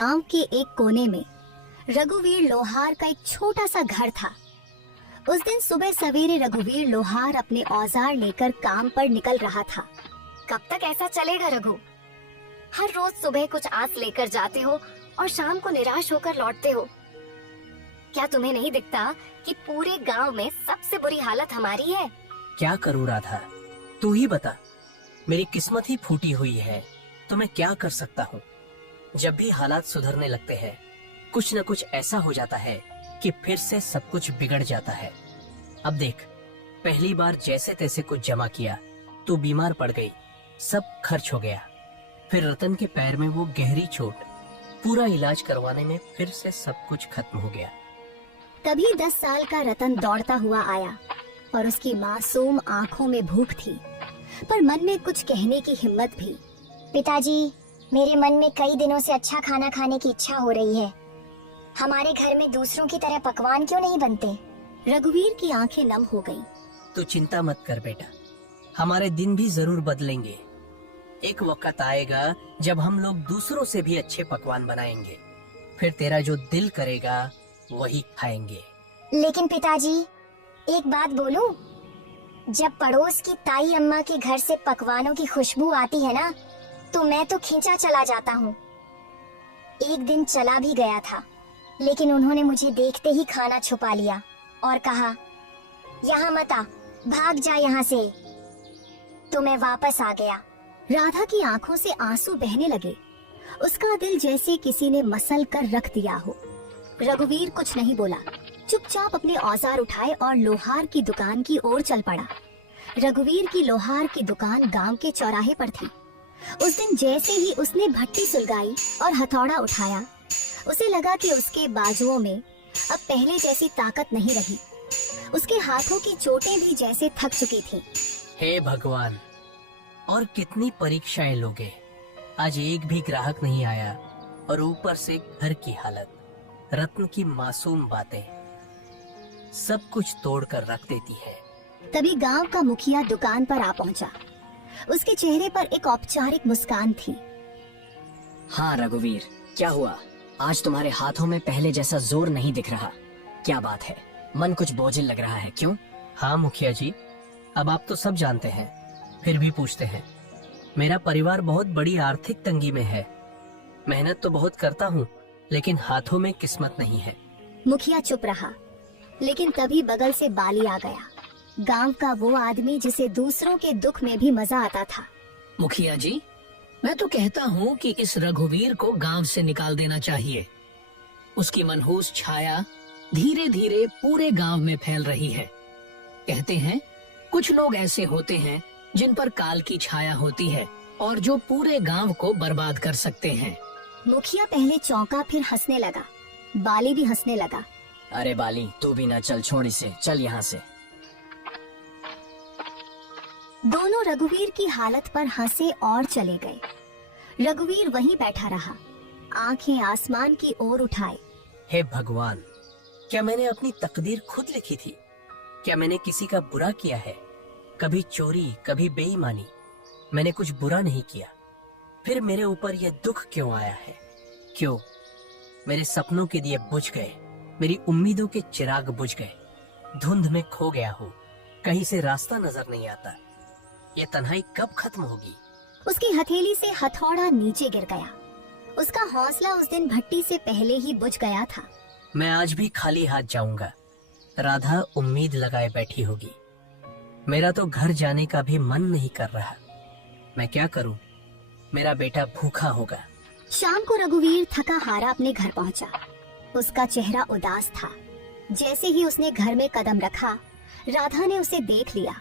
गांव के एक कोने में रघुवीर लोहार का एक छोटा सा घर था। उस दिन सुबह सवेरे रघुवीर लोहार अपने औजार लेकर काम पर निकल रहा था। कब तक ऐसा चलेगा रघु? हर रोज सुबह कुछ आस लेकर जाते हो और शाम को निराश होकर लौटते हो। क्या तुम्हें नहीं दिखता कि पूरे गांव में सबसे बुरी हालत हमारी है? क्या करूँ राधा, तू ही बता। मेरी किस्मत ही फूटी हुई है तो मैं क्या कर सकता हूँ। जब भी हालात सुधरने लगते हैं कुछ न कुछ ऐसा हो जाता है कि फिर से सब कुछ बिगड़ जाता है। अब देख, पहली बार जैसे तैसे कुछ जमा किया तो बीमार पड़ गई, सब खर्च हो गया। फिर रतन के पैर में वो गहरी चोट, पूरा इलाज करवाने में फिर से सब कुछ खत्म हो गया। तभी 10 साल का रतन दौड़ता हुआ आया और उसकी मासूम आंखों में भूख थी पर मन में कुछ कहने की हिम्मत भी। पिताजी, मेरे मन में कई दिनों से अच्छा खाना खाने की इच्छा हो रही है। हमारे घर में दूसरों की तरह पकवान क्यों नहीं बनते? रघुवीर की आंखें नम हो गईं। तो चिंता मत कर बेटा, हमारे दिन भी जरूर बदलेंगे। एक वक्त आएगा जब हम लोग दूसरों से भी अच्छे पकवान बनाएंगे। फिर तेरा जो दिल करेगा वही खाएंगे। लेकिन पिताजी, एक बात बोलूं? जब पड़ोस की ताई अम्मा के घर से पकवानों की खुशबू आती है ना, तो मैं तो खींचा चला जाता हूँ। एक दिन चला भी गया था, लेकिन उन्होंने मुझे देखते ही खाना छुपा लिया और कहा, यहाँ मत आ, भाग जा यहाँ से। तो मैं वापस आ गया। राधा की आंखों से आंसू बहने लगे। उसका दिल जैसे किसी ने मसल कर रख दिया हो। रघुवीर कुछ नहीं बोला, चुपचाप अपने औजार उठाए और लोहार की दुकान की ओर चल पड़ा। रघुवीर की लोहार की दुकान गांव के चौराहे पर थी। उस दिन जैसे ही उसने भट्टी सुलगाई और हथौड़ा उठाया, उसे लगा कि उसके बाजुओं में अब पहले जैसी ताकत नहीं रही। उसके हाथों की चोटें भी जैसे थक चुकी थीं। हे भगवान, और कितनी परीक्षाएं लोगे। आज एक भी ग्राहक नहीं आया और ऊपर से घर की हालत, रत्न की मासूम बातें सब कुछ तोड़ कर रख देती है। तभी गांव का मुखिया दुकान पर आ पहुंचा। उसके चेहरे पर एक औपचारिक मुस्कान थी। हाँ रघुवीर, क्या हुआ? आज तुम्हारे हाथों में पहले जैसा जोर नहीं दिख रहा। क्या बात है? मन कुछ बोझिल लग रहा है, क्यों? हाँ मुखिया जी, अब आप तो सब जानते हैं, फिर भी पूछते हैं। मेरा परिवार बहुत बड़ी आर्थिक तंगी में है। मेहनत तो बहुत करता हूँ, लेकिन हाथों में किस्मत नहीं है। मुखिया चुप रहा, लेकिन तभी बगल से बाली आ गया, गांव का वो आदमी जिसे दूसरों के दुख में भी मजा आता था। मुखिया जी, मैं तो कहता हूँ कि इस रघुवीर को गांव से निकाल देना चाहिए। उसकी मनहूस छाया धीरे धीरे पूरे गांव में फैल रही है। कहते हैं कुछ लोग ऐसे होते हैं जिन पर काल की छाया होती है और जो पूरे गांव को बर्बाद कर सकते हैं। मुखिया पहले चौंका, फिर हंसने लगा। बाली भी हंसने लगा। अरे बाली, तू भी ना चल, छोड़ इसे, चल यहाँ से। दोनों रघुवीर की हालत पर हंसे और चले गए। रघुवीर वहीं बैठा रहा, आंखें आसमान की ओर उठाए। हे भगवान, क्या मैंने अपनी तकदीर खुद लिखी थी? क्या मैंने किसी का बुरा किया है? कभी चोरी, कभी बेईमानी, मैंने कुछ बुरा नहीं किया। फिर मेरे ऊपर यह दुख क्यों आया है? क्यों? मेरे सपनों के दिए बुझ गए, मेरी उम्मीदों के चिराग बुझ गए। धुंध में खो गया हूँ, कहीं से रास्ता नजर नहीं आता। ये तन्हाई कब खत्म होगी? उसकी हथेली से हथौड़ा नीचे गिर गया। उसका हौसला उस दिन भट्टी से पहले ही बुझ गया था। मैं आज भी खाली हाथ जाऊंगा। राधा उम्मीद लगाए बैठी होगी। मेरा तो घर जाने का भी मन नहीं कर रहा। मैं क्या करूं? मेरा बेटा भूखा होगा। शाम को रघुवीर थका हारा अपने घर पहुंचा। उसका चेहरा उदास था। जैसे ही उसने घर में कदम रखा, राधा ने उसे देख लिया।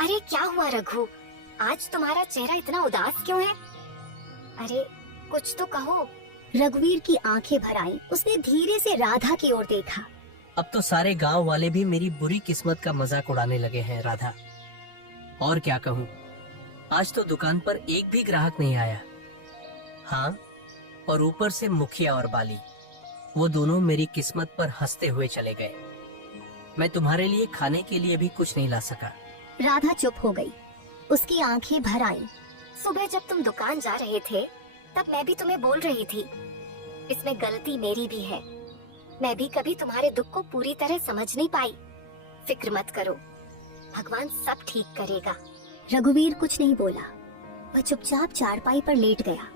अरे क्या हुआ रघु? आज तुम्हारा चेहरा इतना उदास क्यों है? अरे कुछ तो कहो। रघुवीर की आंखें भर आईं। उसने धीरे से राधा की ओर देखा। अब तो सारे गांव वाले भी मेरी बुरी किस्मत का मजाक उड़ाने लगे हैं राधा। और क्या कहूँ, आज तो दुकान पर एक भी ग्राहक नहीं आया। हाँ, और ऊपर से मुखिया और बाली, वो दोनों मेरी किस्मत पर हंसते हुए चले गए। मैं तुम्हारे लिए खाने के लिए भी कुछ नहीं ला सका। राधा चुप हो गई। उसकी आंखें भर आईं। सुबह जब तुम दुकान जा रहे थे, तब मैं भी तुम्हें बोल रही थी इसमें गलती मेरी भी है। मैं भी कभी तुम्हारे दुख को पूरी तरह समझ नहीं पाई। फिक्र मत करो, भगवान सब ठीक करेगा। रघुवीर कुछ नहीं बोला। वह चुपचाप चारपाई पर लेट गया।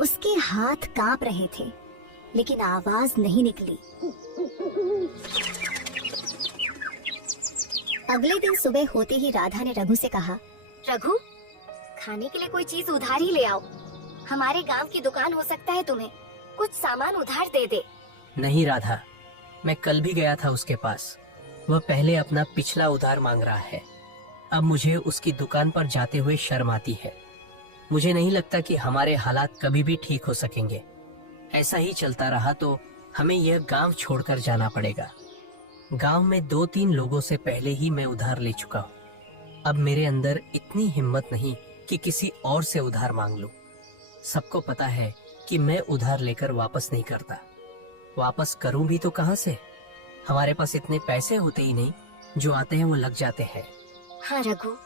उसके हाथ कांप रहे थे, लेकिन आवाज नहीं निकली। अगले दिन सुबह होते ही राधा ने रघु से कहा, रघु, खाने के लिए कोई चीज उधार ही ले आओ। हमारे गांव की दुकान हो सकता है तुम्हें कुछ सामान उधार दे दे। नहीं राधा, मैं कल भी गया था उसके पास। वह पहले अपना पिछला उधार मांग रहा है। अब मुझे उसकी दुकान पर जाते हुए शर्म आती है। मुझे नहीं लगता कि हमारे हालात कभी भी ठीक हो सकेंगे। ऐसा ही चलता रहा तो हमें यह गांव छोड़कर जाना पड़ेगा। गांव में 2-3 लोगों से पहले ही मैं उधार ले चुका हूँ। अब मेरे अंदर इतनी हिम्मत नहीं कि किसी और से उधार मांग लूं। सबको पता है कि मैं उधार लेकर वापस नहीं करता। वापस करूं भी तो कहां से? हमारे पास इतने पैसे होते ही नहीं, जो आते हैं वो लग जाते हैं। हाँ रघु,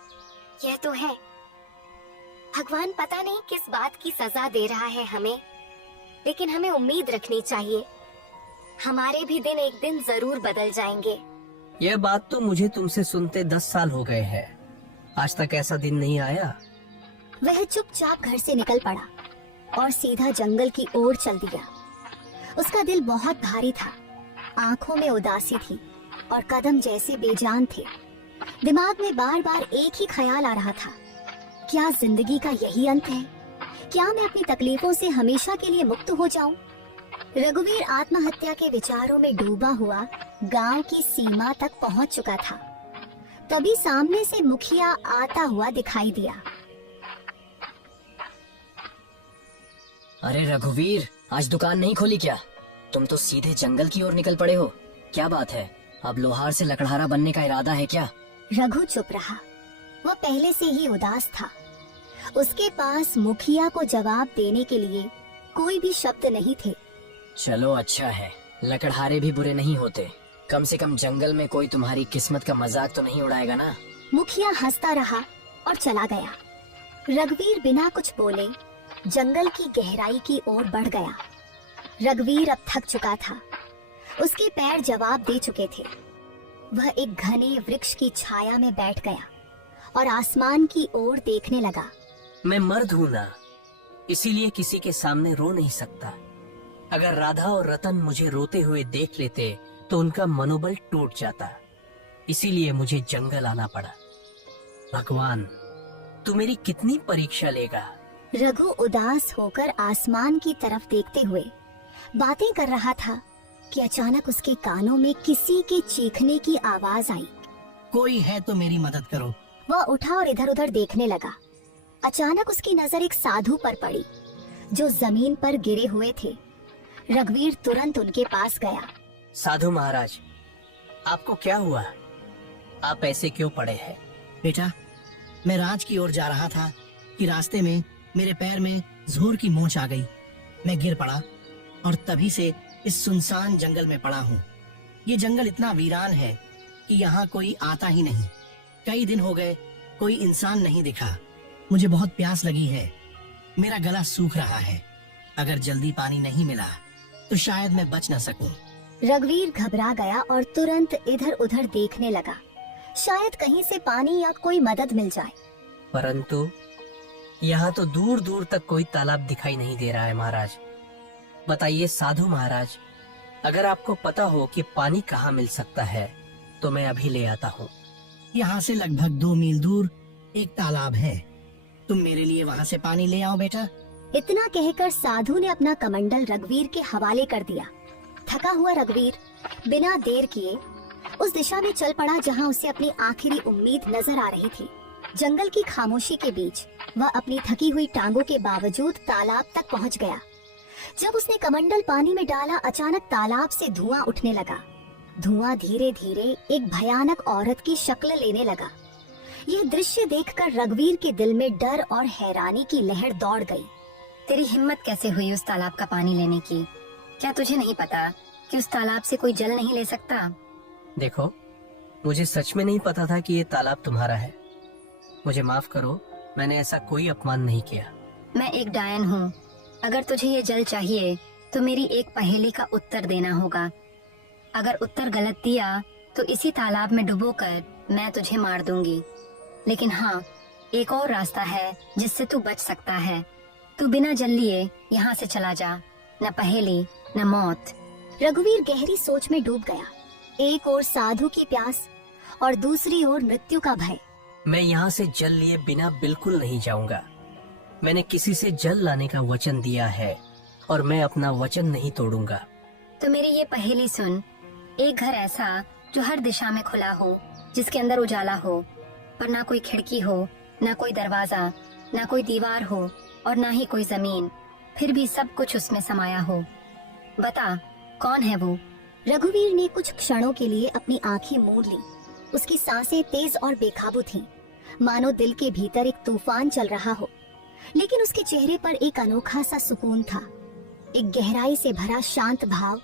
यह तो है। भगवान पता नहीं किस बात की सजा दे रहा है हमें, लेकिन हमें उम्मीद रखनी चाहिए। हमारे भी दिन एक दिन जरूर बदल जाएंगे। यह बात तो मुझे तुमसे सुनते 10 साल हो गए हैं। आज तक ऐसा दिन नहीं आया। वह चुपचाप घर से निकल पड़ा और सीधा जंगल की ओर चल दिया। उसका दिल बहुत भारी था, आंखों में उदासी थी और कदम जैसे बेजान थे। दिमाग में बार बार एक ही ख्याल आ रहा था, क्या जिंदगी का यही अंत है? क्या मैं अपनी तकलीफों से हमेशा के लिए मुक्त हो जाऊं? रघुवीर आत्महत्या के विचारों में डूबा हुआ गांव की सीमा तक पहुंच चुका था। तभी सामने से मुखिया आता हुआ दिखाई दिया। अरे रघुवीर, आज दुकान नहीं खोली क्या? तुम तो सीधे जंगल की ओर निकल पड़े हो। क्या बात है? अब लोहार से लकड़हारा बनने का इरादा है क्या? रघु चुप रहा। वह पहले से ही उदास था। उसके पास मुखिया को जवाब देने के लिए कोई भी शब्द नहीं थे। चलो अच्छा है, लकड़हारे भी बुरे नहीं होते। कम से कम जंगल में कोई तुम्हारी किस्मत का मजाक तो नहीं उड़ाएगा ना। मुखिया हंसता रहा और चला गया। रघुवीर बिना कुछ बोले जंगल की गहराई की ओर बढ़ गया। रघुवीर अब थक चुका था। उसके पैर जवाब दे चुके थे। वह एक घने वृक्ष की छाया में बैठ गया और आसमान की ओर देखने लगा। मैं मर्द हूं ना, इसीलिए किसी के सामने रो नहीं सकता। अगर राधा और रतन मुझे रोते हुए देख लेते तो उनका मनोबल टूट जाता। इसीलिए मुझे जंगल आना पड़ा। भगवान, तू मेरी कितनी परीक्षा लेगा? रघु उदास होकर आसमान की तरफ देखते हुए बातें कर रहा था कि अचानक उसके कानों में किसी के चीखने की आवाज आई। कोई है तो मेरी मदद करो। वह उठा और इधर उधर देखने लगा। अचानक उसकी नजर एक साधु पर पड़ी जो जमीन पर गिरे हुए थे। रघुवीर तुरंत उनके पास गया। साधु महाराज, आपको क्या हुआ? आप ऐसे क्यों पड़े हैं? बेटा, मैं राज की ओर जा रहा था कि रास्ते में मेरे पैर में जोर की मोच आ गई। मैं गिर पड़ा और तभी से इस सुनसान जंगल में पड़ा हूँ। ये जंगल इतना वीरान है कि यहाँ कोई आता ही नहीं। कई दिन हो गए कोई इंसान नहीं दिखा। मुझे बहुत प्यास लगी है। मेरा गला सूख रहा है। अगर जल्दी पानी नहीं मिला तो शायद मैं बच न सकूं। रघुवीर घबरा गया और तुरंत इधर उधर देखने लगा, शायद कहीं से पानी या कोई मदद मिल जाए। परंतु यहाँ तो दूर दूर तक कोई तालाब दिखाई नहीं दे रहा है महाराज। बताइए साधु महाराज, अगर आपको पता हो कि पानी कहाँ मिल सकता है तो मैं अभी ले आता हूँ। यहाँ से लगभग 2 मील दूर एक तालाब है। तुम मेरे लिए वहाँ से पानी ले आओ बेटा। इतना कहकर साधु ने अपना कमंडल रघुवीर के हवाले कर दिया। थका हुआ रघुवीर बिना देर किए उस दिशा में चल पड़ा जहाँ उसे अपनी आखिरी उम्मीद नजर आ रही थी। जंगल की खामोशी के बीच वह अपनी थकी हुई टांगों के बावजूद तालाब तक पहुँच गया। जब उसने कमंडल पानी में डाला, अचानक तालाब से धुआं उठने लगा। धुआं धीरे धीरे एक भयानक औरत की शक्ल लेने लगा। यह दृश्य देखकर रघुवीर के दिल में डर और हैरानी की लहर दौड़ गई। तेरी हिम्मत कैसे हुई उस तालाब का पानी लेने की? क्या तुझे नहीं पता कि उस तालाब से कोई जल नहीं ले सकता? देखो, मुझे सच में नहीं पता था कि ये तालाब तुम्हारा है। मुझे माफ करो, मैंने ऐसा कोई अपमान नहीं किया। मैं एक डायन हूँ। अगर तुझे ये जल चाहिए तो मेरी एक पहेली का उत्तर देना होगा। अगर उत्तर गलत दिया तो इसी तालाब में डुबोकर मैं तुझे मार दूंगी। लेकिन हाँ, एक और रास्ता है जिससे तू बच सकता है। तू बिना जल लिए यहाँ से चला जा, न पहेली न मौत। रघुवीर गहरी सोच में डूब गया। एक ओर साधु की प्यास और दूसरी ओर मृत्यु का भय। मैं यहाँ से जल लिए बिना बिल्कुल नहीं जाऊंगा। मैंने किसी से जल लाने का वचन दिया है और मैं अपना वचन नहीं तोड़ूंगा। तो मेरी ये पहेली सुन। एक घर ऐसा जो हर दिशा में खुला हो, जिसके अंदर उजाला हो, पर ना कोई खिड़की हो, ना कोई दरवाजा, ना कोई दीवार हो और ना ही कोई जमीन, फिर भी सब कुछ उसमें समाया हो। बता, कौन है वो? रघुवीर ने कुछ क्षणों के लिए अपनी आंखें मूंद ली। उसकी सांसें तेज और बेकाबू थीं, मानो दिल के भीतर एक तूफान चल रहा हो। लेकिन उसके चेहरे पर एक अनोखा सा सुकून था, एक गहराई से भरा शांत भाव,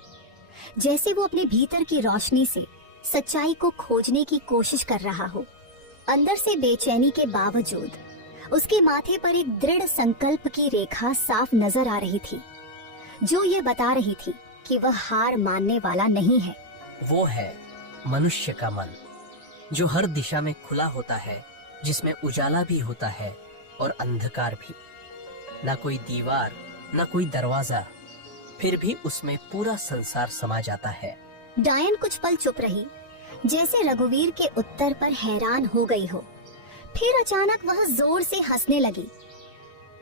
जैसे वो अपने भीतर की रोशनी से सच्चाई को खोजने की कोशिश कर रहा हो। अंदर से बेचैनी के बावजूद उसके माथे पर एक दृढ़ संकल्प की रेखा साफ नजर आ रही थी, जो ये बता रही थी कि वह हार मानने वाला नहीं है। वो है मनुष्य का मन, जो हर दिशा में खुला होता है, जिसमें उजाला भी होता है और अंधकार भी। ना कोई दीवार, ना कोई दरवाजा, फिर भी उसमें पूरा संसार समा जाता है। डायन कुछ पल चुप रही, जैसे रघुवीर के उत्तर पर हैरान हो गई हो। फिर अचानक वह जोर से हंसने लगी,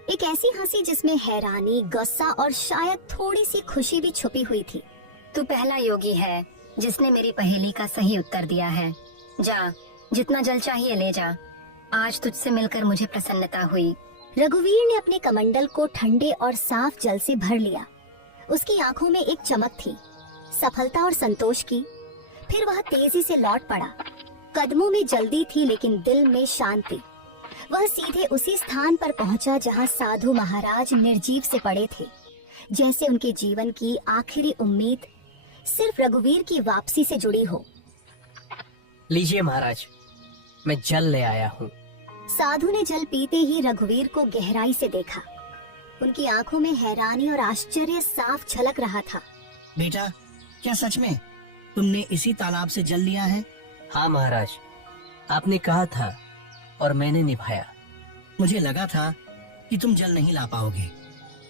एक ऐसी हंसी जिसमें हैरानी, गुस्सा और शायद थोड़ी सी खुशी भी छुपी हुई थी। तू पहला योगी है जिसने मेरी पहेली का सही उत्तर दिया है। जा, जितना जल चाहिए ले जा। आज तुझसे मिलकर मुझे प्रसन्नता हुई। रघुवीर ने अपने कमंडल को ठंडे और साफ जल से भर लिया। उसकी आंखों में एक चमक थी, सफलता और संतोष की। फिर वह तेजी से लौट पड़ा। कदमों में जल्दी थी लेकिन दिल में शांति। वह सीधे उसी स्थान पर पहुंचा जहां साधु महाराज निर्जीव से पड़े थे, जैसे उनके जीवन की आखिरी उम्मीद सिर्फ रघुवीर की वापसी से जुड़ी हो। लीजिए महाराज, मैं जल ले आया हूँ। साधु ने जल पीते ही रघुवीर को गहराई से देखा। उनकी आंखों में हैरानी और आश्चर्य साफ झलक रहा था। बेटा, क्या सच में तुमने इसी तालाब से जल लिया है? हाँ महाराज, आपने कहा था और मैंने निभाया। मुझे लगा था कि तुम जल नहीं ला पाओगे,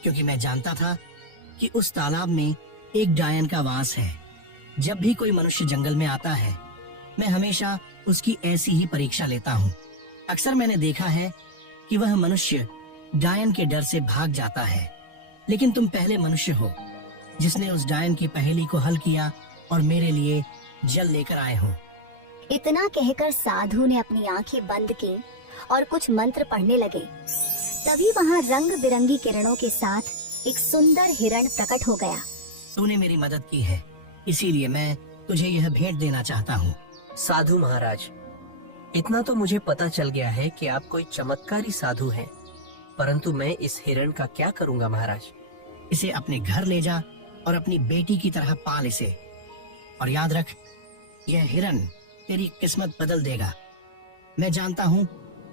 क्योंकि मैं जानता था कि उस तालाब में एक डायन का वास है। जब भी कोई मनुष्य जंगल में आता है, मैं हमेशा उसकी ऐसी ही परीक्षा लेता हूँ। अक्सर मैंने देखा है कि वह मनुष्य डायन के डर से भाग जाता है, लेकिन तुम पहले मनुष्य हो जिसने उस डायन की पहेली को हल किया और मेरे लिए जल लेकर आए हो। इतना कहकर साधु ने अपनी आंखें बंद की और कुछ मंत्र पढ़ने लगे। तभी वहां रंग बिरंगी किरणों के साथ एक सुंदर हिरण प्रकट हो गया। तूने मेरी मदद की है, इसीलिए मैं तुझे यह भेंट देना चाहता हूँ। साधु महाराज, इतना तो मुझे पता चल गया है कि आप कोई चमत्कारी साधु हैं, परंतु मैं इस हिरण का क्या करूँगा महाराज? इसे अपने घर ले जा और अपनी बेटी की तरह पाल इसे, और याद रख, यह हिरण तेरी किस्मत बदल देगा। मैं जानता हूँ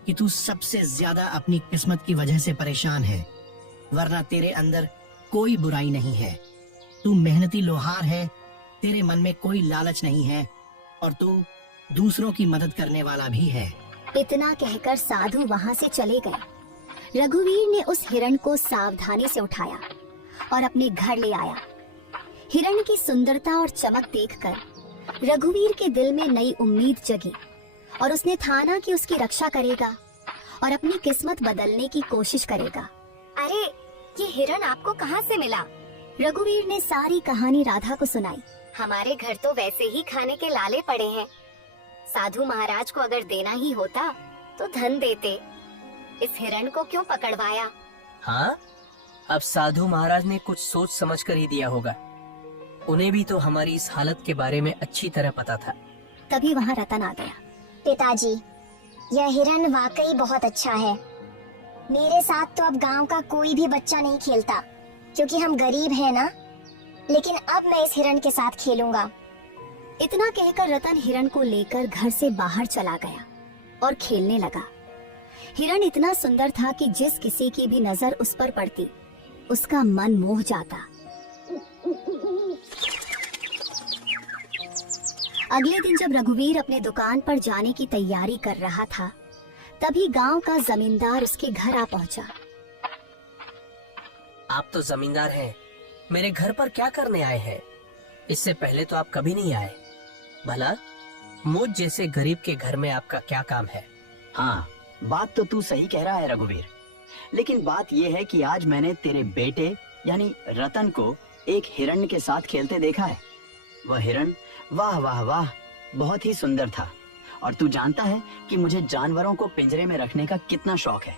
कि तू सबसे ज्यादा अपनी किस्मत की वजह से परेशान है, वरना तेरे अंदर कोई बुराई नहीं है। तू मेहनती लोहार है, तेरे मन में कोई लालच नहीं है और तू दूसरों की मदद करने वाला भी है। इतना कहकर साधु वहां से चले गए। रघुवीर ने उस हिरण को सावधानी से उठाया और अपने घर ले आया। हिरण की सुंदरता और चमक देखकर रघुवीर के दिल में नई उम्मीद जगी और उसने ठाना कि उसकी रक्षा करेगा और अपनी किस्मत बदलने की कोशिश करेगा। अरे, ये हिरण आपको कहाँ से मिला? रघुवीर ने सारी कहानी राधा को सुनाई। हमारे घर तो वैसे ही खाने के लाले पड़े हैं। साधु महाराज को अगर देना ही होता तो धन देते। इस हिरण को क्यों पकड़वाया? हाँ, अब साधु महाराज ने कुछ सोच समझ कर ही दिया होगा। उन्हें भी तो हमारी इस हालत के बारे में अच्छी तरह पता था। तभी वहाँ रतन आ गया। पिताजी, यह हिरण वाकई बहुत अच्छा है। मेरे साथ तो अब गांव का कोई भी बच्चा नहीं खेलता, क्योंकि हम गरीब हैं ना। लेकिन अब मैं इस हिरण के साथ खेलूंगा। इतना कहकर रतन हिरण को लेकर घर से बाहर चला गया और खेलने लगा। हिरण इतना सुंदर था कि जिस किसी की भी नजर उस पर पड़ती, उसका मन मोह जाता। अगले दिन जब रघुवीर अपने दुकान पर जाने की तैयारी कर रहा था, तभी गांव का जमींदार उसके घर आ पहुंचा। आप तो जमींदार हैं, मेरे घर पर क्या करने आए हैं? इससे पहले तो आप कभी नहीं आए। भला मुझ जैसे गरीब के घर में आपका क्या काम है? हाँ, बात तो तू सही कह रहा है रघुवीर, लेकिन बात यह है कि आज मैंने तेरे बेटे यानी रतन को एक हिरण के साथ खेलते देखा है। वह हिरण वाह वाह वाह बहुत ही सुंदर था। और तू जानता है कि मुझे जानवरों को पिंजरे में रखने का कितना शौक है,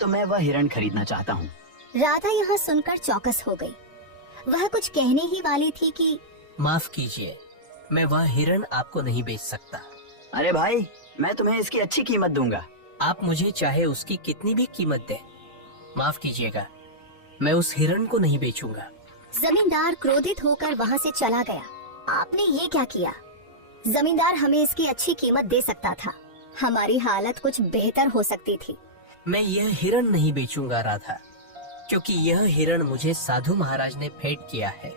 तो मैं वह हिरण खरीदना चाहता हूँ। राधा यहाँ सुनकर चौकस हो गई। वह कुछ कहने ही वाली थी कि माफ कीजिए, मैं वह हिरण आपको नहीं बेच सकता। अरे भाई, मैं तुम्हें इसकी अच्छी कीमत दूंगा। आप मुझे चाहे उसकी कितनी भी कीमत दें, माफ कीजिएगा, मैं उस हिरण को नहीं बेचूंगा। जमींदार क्रोधित होकर वहाँ से चला गया। आपने ये क्या किया? जमींदार हमें इसकी अच्छी कीमत दे सकता था, हमारी हालत कुछ बेहतर हो सकती थी। मैं यह हिरण नहीं बेचूंगा राधा, क्योंकि यह हिरण मुझे साधु महाराज ने भेंट किया है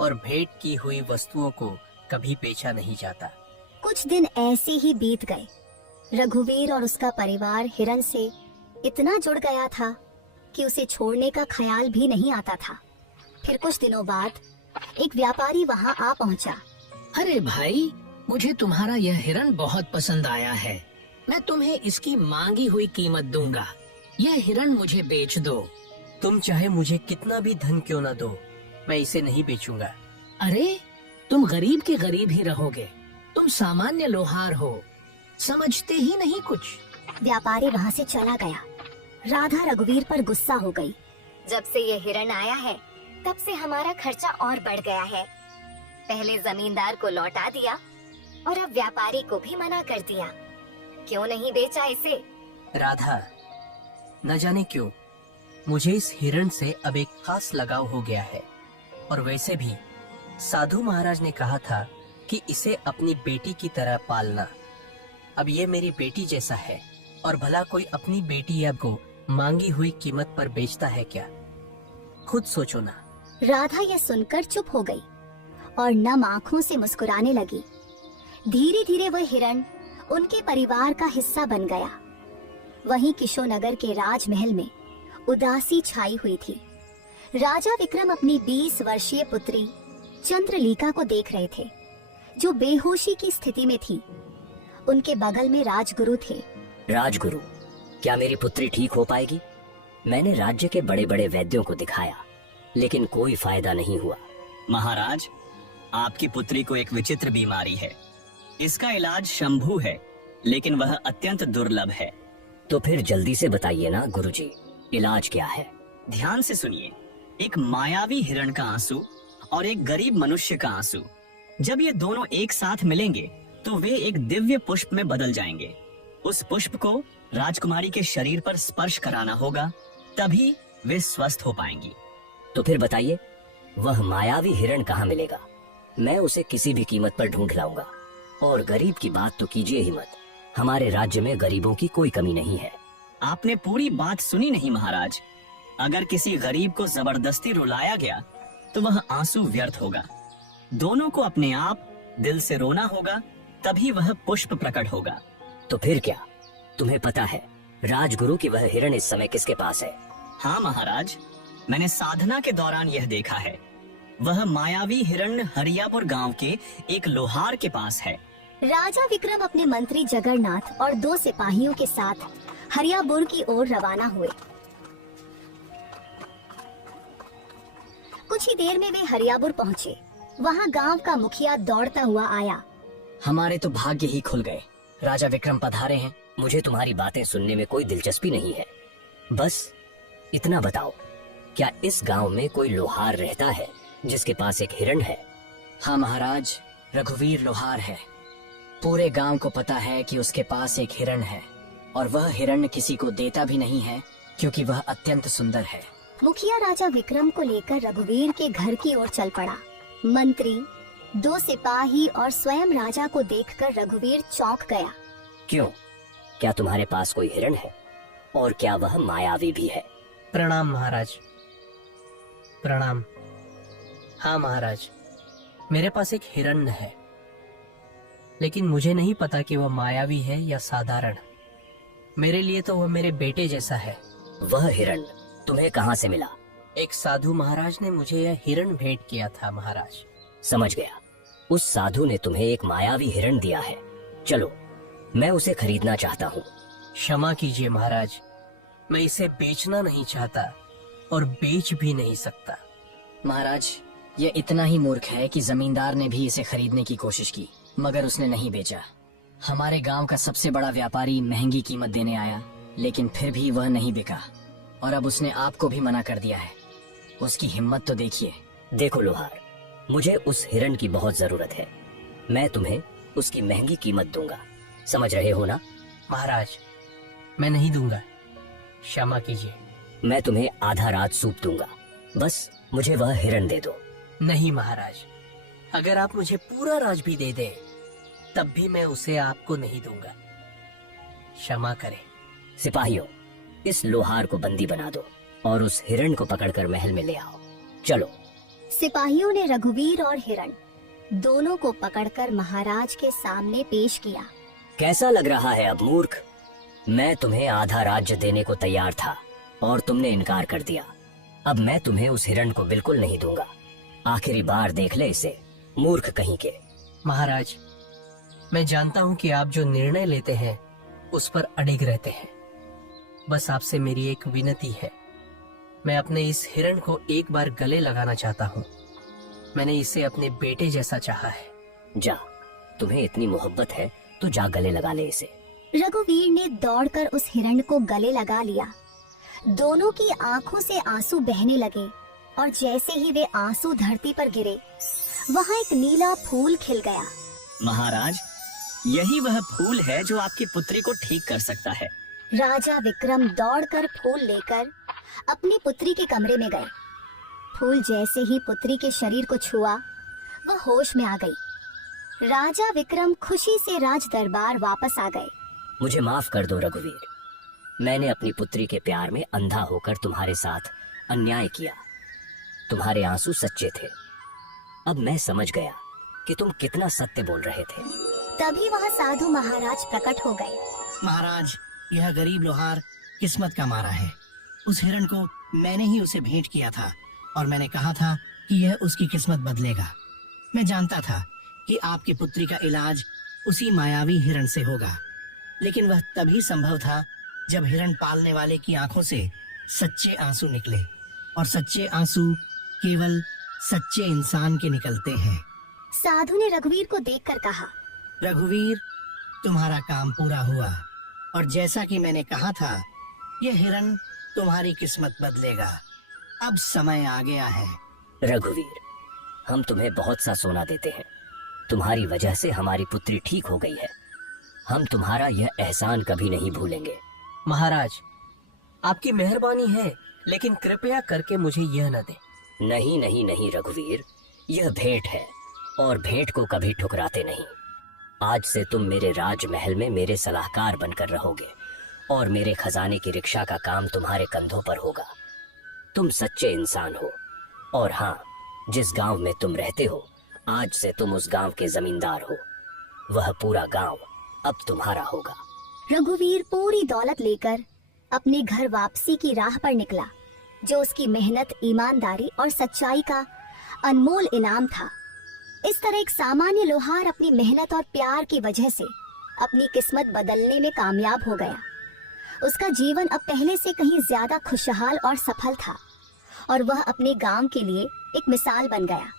और भेंट की हुई वस्तुओं को कभी बेचा नहीं जाता। कुछ दिन ऐसे ही बीत गए। रघुवीर और उसका परिवार हिरण से इतना जुड़ गया था कि उसे छोड़ने का ख्याल भी नहीं आता था। फिर कुछ दिनों बाद एक व्यापारी वहाँ आ पहुँचा। अरे भाई, मुझे तुम्हारा यह हिरण बहुत पसंद आया है। मैं तुम्हें इसकी मांगी हुई कीमत दूंगा। यह हिरण मुझे बेच दो। तुम चाहे मुझे कितना भी धन क्यों न दो, मैं इसे नहीं बेचूंगा। अरे, तुम गरीब के गरीब ही रहोगे। तुम सामान्य लोहार हो, समझते ही नहीं कुछ। व्यापारी वहाँ से चला गया। राधा रघुवीर पर गुस्सा हो गई। जब से ये हिरण आया है, तब से हमारा खर्चा और बढ़ गया है। पहले जमींदार को लौटा दिया और अब व्यापारी को भी मना कर दिया। क्यों नहीं बेचा इसे? राधा, न जाने क्यों मुझे इस हिरण से अब एक खास लगाव हो गया है। और वैसे भी साधु महाराज ने कहा था कि इसे अपनी बेटी की तरह पालना। अब ये मेरी बेटी जैसा है, और भला कोई अपनी बेटी या को मांगी हुई कीमत पर बेचता है क्या? खुद सोचो ना। राधा यह सुनकर चुप हो गई और नम आँखों से मुस्कुराने लगी। धीरे धीरे वह हिरण उनके परिवार का हिस्सा बन गया। वहीं किशोनगर के राजमहल में उदासी छाई हुई थी। राजा विक्रम अपनी 20 वर्षीय पुत्री चंद्रलीका को देख रहे थे, जो बेहोशी की स्थिति में थी। उनके बगल में राजगुरु थे। राजगुरु, क्या मेरी पुत्री ठीक हो पाएगी? मैंने राज्य के बड़े बड़े वैद्यों को दिखाया, लेकिन कोई फायदा नहीं हुआ। महाराज, आपकी पुत्री को एक विचित्र बीमारी है। इसका इलाज शंभू है, लेकिन वह अत्यंत दुर्लभ है। तो फिर जल्दी से बताइए ना गुरुजी, इलाज क्या है? ध्यान से सुनिए। एक मायावी हिरण का आंसू और एक गरीब मनुष्य का आंसू, जब ये दोनों एक साथ मिलेंगे तो वे एक दिव्य पुष्प में बदल जाएंगे। उस पुष्प को राजकुमारी के शरीर पर स्पर्श कराना होगा, तभी वे स्वस्थ हो पाएंगी। तो फिर बताइए, वह मायावी हिरण कहाँ मिलेगा? मैं उसे किसी भी कीमत पर ढूंढ लाऊंगा। और गरीब की बात तो कीजिए ही मत। हमारे राज्य में गरीबों की कोई कमी नहीं है। आपने पूरी बात सुनी नहीं महाराज। अगर किसी गरीब को जबरदस्ती रुलाया गया तो वह आंसू व्यर्थ होगा। दोनों को अपने आप दिल से रोना होगा, तभी वह पुष्प प्रकट होगा। तो फिर क्या? तुम्हें पता है राजगुरु की वह हिरण इस समय किसके पास है? हाँ महाराज, मैंने साधना के दौरान यह देखा है। वह मायावी हिरण हरियापुर गांव के एक लोहार के पास है। राजा विक्रम अपने मंत्री जगन्नाथ और 2 सिपाहियों के साथ हरियापुर की ओर रवाना हुए। कुछ ही देर में वे हरियापुर पहुँचे। वहाँ गांव का मुखिया दौड़ता हुआ आया। हमारे तो भाग्य ही खुल गए। राजा विक्रम पधारे हैं। मुझे तुम्हारी बातें सुनने में कोई दिलचस्पी नहीं है। बस इतना बताओ, क्या इस गांव में कोई लोहार रहता है जिसके पास एक हिरण है? हाँ महाराज, रघुवीर लोहार है। पूरे गांव को पता है कि उसके पास एक हिरण है, और वह हिरण किसी को देता भी नहीं है, क्योंकि वह अत्यंत सुंदर है। मुखिया राजा विक्रम को लेकर रघुवीर के घर की ओर चल पड़ा। मंत्री, 2 सिपाही और स्वयं राजा को देखकर रघुवीर चौंक गया। क्यों? क्या तुम्हारे पास कोई हिरण है? और क्या वह मायावी भी है? प्रणाम महाराज, प्रणाम। हाँ महाराज, मेरे पास एक हिरण है। लेकिन मुझे नहीं पता कि वह मायावी है या साधारण। मेरे लिए तो वह मेरे बेटे जैसा है। वह हिरण तुम्हें कहाँ से मिला? एक साधु महाराज ने मुझे यह हिरण भेंट किया था महाराज। समझ गया। उस साधु ने तुम्हें एक मायावी हिरण दिया है। चलो, मैं उसे खरीदना चाहता हूँ। क्षमा कीजिए महाराज, मैं इसे बेचना नहीं चाहता और बेच भी नहीं सकता। महाराज, ये इतना ही मूर्ख है कि जमींदार ने भी इसे खरीदने की कोशिश की, मगर उसने नहीं बेचा। हमारे गांव का सबसे बड़ा व्यापारी महंगी कीमत देने आया, लेकिन फिर भी वह नहीं बिका, और अब उसने आपको भी मना कर दिया है। उसकी हिम्मत तो देखिए। देखो लोहार, मुझे उस हिरण की बहुत जरूरत है। मैं तुम्हें उसकी महंगी कीमत दूंगा, समझ रहे हो ना? महाराज, मैं नहीं दूंगा, क्षमा कीजिए। मैं तुम्हें आधा राज सूप दूंगा, बस मुझे वह हिरण दे दो। नहीं महाराज, अगर आप मुझे पूरा राज भी दे दें, तब भी मैं उसे आपको नहीं दूंगा, क्षमा करें। सिपाहियों, इस लोहार को बंदी बना दो और उस हिरण को पकड़कर महल में ले आओ। चलो। सिपाहियों ने रघुवीर और हिरण दोनों को पकड़कर महाराज के सामने पेश किया। कैसा लग रहा है अब मूर्ख? मैं तुम्हें आधा राज्य देने को तैयार था और तुमने इनकार कर दिया। अब मैं तुम्हें उस हिरण को बिल्कुल नहीं दूंगा। आखिरी बार देख ले इसे, मूर्ख कहीं के। महाराज, मैं जानता हूँ कि आप जो निर्णय लेते हैं उस पर अडिग रहते हैं। बस आपसे मेरी एक विनती है, मैं अपने इस हिरण को एक बार गले लगाना चाहता हूँ। मैंने इसे अपने बेटे जैसा चाहा है। जा, तुम्हें इतनी मोहब्बत है तो जा गले लगा ले इसे। रघुवीर ने दौड़कर उस हिरण को गले लगा लिया। दोनों की आंखों से आंसू बहने लगे और जैसे ही वे आंसू धरती पर गिरे, वहाँ एक नीला फूल खिल गया। महाराज, यही वह फूल है जो आपकी पुत्री को ठीक कर सकता है। राजा विक्रम दौड़कर फूल लेकर अपनी पुत्री के कमरे में गए। फूल जैसे ही पुत्री के शरीर को छुआ, वह होश में आ गई। राजा विक्रम खुशी से राज दरबार वापस आ गए। मुझे माफ कर दो रघुवीर, मैंने अपनी पुत्री के प्यार में अंधा होकर तुम्हारे साथ अन्याय किया। तुम्हारे आंसू सच्चे थे। अब मैं समझ गया कि तुम कितना सत्य बोल रहे थे। तभी वहाँ साधु महाराज प्रकट हो गए। महाराज, यह गरीब लोहार किस्मत का मारा है। उस हिरण को मैंने ही उसे भेंट किया था और मैंने कहा था कि यह उसकी किस्मत बदलेगा। मैं जानता था कि आपकी पुत्री का इलाज उसी मायावी हिरण से होगा, लेकिन वह तभी संभव था जब हिरण पालने वाले की आंखों से सच्चे आंसू निकले, और सच्चे आंसू केवल सच्चे इंसान के निकलते हैं। साधु ने रघुवीर को देखकर कहा, रघुवीर, तुम्हारा काम पूरा हुआ, और जैसा कि मैंने कहा था, यह हिरण तुम्हारी किस्मत बदलेगा। अब समय आ गया है। रघुवीर, हम तुम्हें बहुत सा सोना देते हैं। तुम्हारी वजह से हमारी पुत्री ठीक हो गई है। हम तुम्हारा यह एहसान कभी नहीं भूलेंगे। महाराज, आपकी मेहरबानी है, लेकिन कृपया करके मुझे यह न दे। नहीं नहीं नहीं रघुवीर, यह भेंट है और भेंट को कभी ठुकराते नहीं। आज से तुम मेरे राजमहल में मेरे सलाहकार बनकर रहोगे और मेरे खजाने की रिक्शा का काम तुम्हारे कंधों पर होगा। तुम सच्चे इंसान हो, और हाँ, जिस गांव में तुम रहते हो, आज से तुम उस गांव के जमींदार हो। वह पूरा गांव अब तुम्हारा होगा। रघुवीर पूरी दौलत लेकर अपने घर वापसी की राह पर निकला, जो उसकी मेहनत, ईमानदारी और सच्चाई का अनमोल इनाम था। इस तरह एक सामान्य लोहार अपनी मेहनत और प्यार की वजह से अपनी किस्मत बदलने में कामयाब हो गया। उसका जीवन अब पहले से कहीं ज्यादा खुशहाल और सफल था, और वह अपने गांव के लिए एक मिसाल बन गया।